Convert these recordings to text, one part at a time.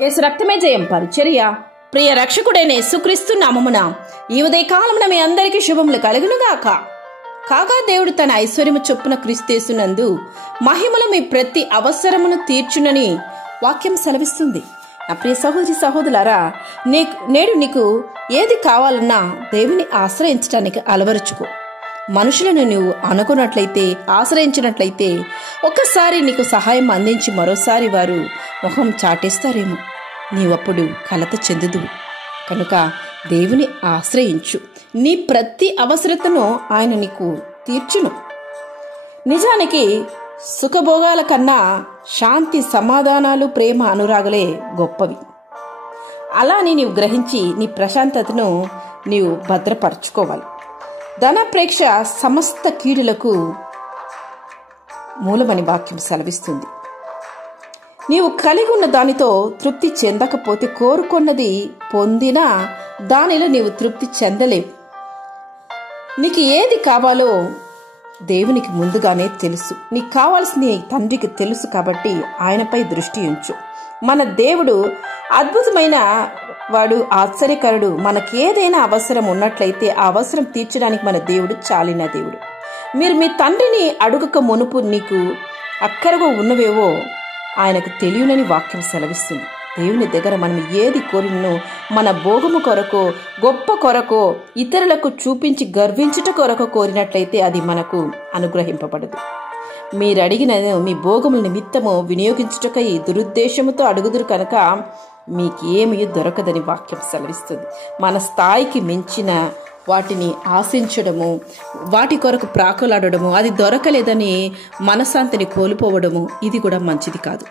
యేసు రక్తమే జయం పరిచర్య. ప్రియ రక్షకుడైన యేసుక్రీస్తు నామమున ఈ ఉదయకాలమున మీ అందరికీ శుభములు కలుగునుగాక. కాగా దేవుడు తన ఐశ్వర్యము చొప్పున క్రీస్తునందు మహిమల మీ ప్రతి అవసరమును తీర్చునని వాక్యం సెలవిస్తుంది. నా ప్రియ సహోదరి సహోదరులారా, నేడు నీకు ఏది కావాలన్నా దేవుని ఆశ్రయించడానికి అలవరుచుకో. మనుషులను నువ్వు అనుకున్నట్లయితే, ఆశ్రయించినట్లయితే ఒక్కసారి నీకు సహాయం అందించి మరోసారి వారు ముఖం చాటేస్తారేమో. నీవప్పుడు కలత చెందుదువు. కనుక దేవుని ఆశ్రయించు. నీ ప్రతి అవసరతను ఆయన నీకు తీర్చును. నిజానికి సుఖభోగాల కన్నా శాంతి, సమాధానాలు, ప్రేమ, అనురాగులే గొప్పవి. అలాని నీవు గ్రహించి నీ ప్రశాంతతను నీవు భద్రపరచుకోవాలి. ధనాపేక్ష సమస్త కీడులకు మూలమని వాక్యం సెలవిస్తుంది. నీవు కలిగి ఉన్న దానితో తృప్తి చెందకపోతే కోరుకున్నది పొందినా దానిలో నీవు తృప్తి చెందలేవు. నీకు ఏది కావాలో దేవునికి ముందుగానే తెలుసు. నీకు కావాల్సింది తండ్రికి తెలుసు. కాబట్టి ఆయనపై దృష్టి ఉంచు. మన దేవుడు అద్భుతమైన వాడు, ఆశ్చర్యకరుడు. మనకేదైనా అవసరం ఉన్నట్లయితే ఆ అవసరం తీర్చడానికి మన దేవుడు చాలిన దేవుడు. మీరు మీ తండ్రిని అడుగక మునుపు నీకు అక్కరగా ఉన్నవేవో ఆయనకు తెలియనని వాక్యం సెలవిస్తుంది. దేవుని దగ్గర మనం ఏది కోరినో మన భోగము కొరకో, గొప్ప కొరకో, ఇతరులకు చూపించి గర్వించుట కొరకు కోరినట్లయితే అది మనకు అనుగ్రహింపబడదు. మీరు అడిగిన మీ భోగముల నిమిత్తము వినియోగించుటకై దురుద్దేశముతో అడుగుదురు కనుక మీకేమీ దొరకదని వాక్యం సెలవిస్తుంది. మన స్థాయికి మించిన వాటిని ఆశించడము, వాటి కొరకు ప్రాకులాడము, అది దొరకలేదని మనశాంతిని కోల్పోవడము, ఇది కూడా మంచిది కాదు.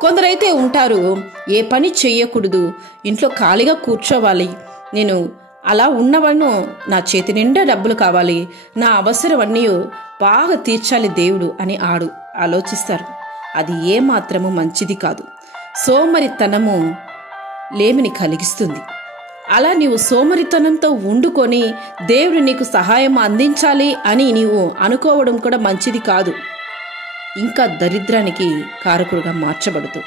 కొందరైతే ఉంటారు, ఏ పని చెయ్యకూడదు, ఇంట్లో ఖాళీగా కూర్చోవాలి, నేను అలా ఉన్నవను, నా చేతి నిండా డబ్బులు కావాలి, నా అవసరం అన్నీ బాగా తీర్చాలి దేవుడు అని ఆలోచిస్తారు. అది ఏమాత్రము మంచిది కాదు. సోమరితనము లేమిని కలిగిస్తుంది. అలా నీవు సోమరితనంతో వండుకొని దేవుడు నీకు సహాయం అందించాలి అని నీవు అనుకోవడం కూడా మంచిది కాదు. ఇంకా దరిద్రానికి కారకుడుగా మార్చబడుతూ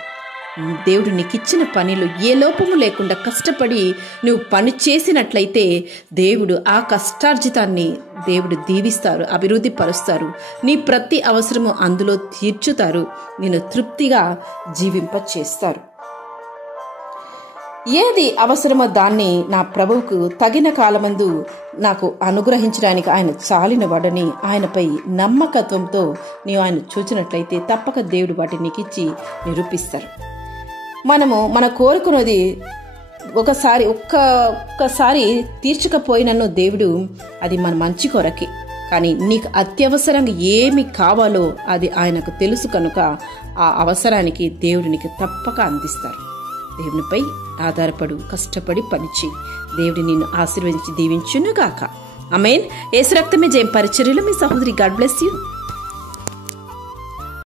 దేవుడు నీకిచ్చిన పనిలో ఏ లోపము లేకుండా కష్టపడి నువ్వు పని చేసినట్లయితే దేవుడు ఆ కష్టార్జితాన్ని దేవుడు దీవిస్తారు, అభివృద్ధి పరుస్తారు. నీ ప్రతి అవసరము అందులో తీర్చుతారు. నేను తృప్తిగా జీవింప చేస్తారు. ఏది అవసరమో దాన్ని నా ప్రభువుకు తగిన కాలమందు నాకు అనుగ్రహించడానికి ఆయన చాలిన వాడని ఆయనపై నమ్మకత్వంతో నీవు ఆయన చూచినట్లయితే తప్పక దేవుడు వాటిని నీకు ఇచ్చి నిరూపిస్తారు. మన కోరుకున్నది ఒక్కసారి తీర్చకపోయినను దేవుడు అది మన మంచి కొరకే. కానీ నీకు అత్యవసరంగా ఏమి కావాలో అది ఆయనకు తెలుసు కనుక ఆ అవసరానికి దేవుడు నీకు తప్పక అందిస్తారు. దేవునిపై ఆధారపడు, కష్టపడి పనిచేయి. దేవుడి నిన్ను ఆశీర్వదించి దీవించునుగాక. ఆమేన్. యేసు రక్తమే జయం పరిచర్యలో మీ సహోదరి. God bless you.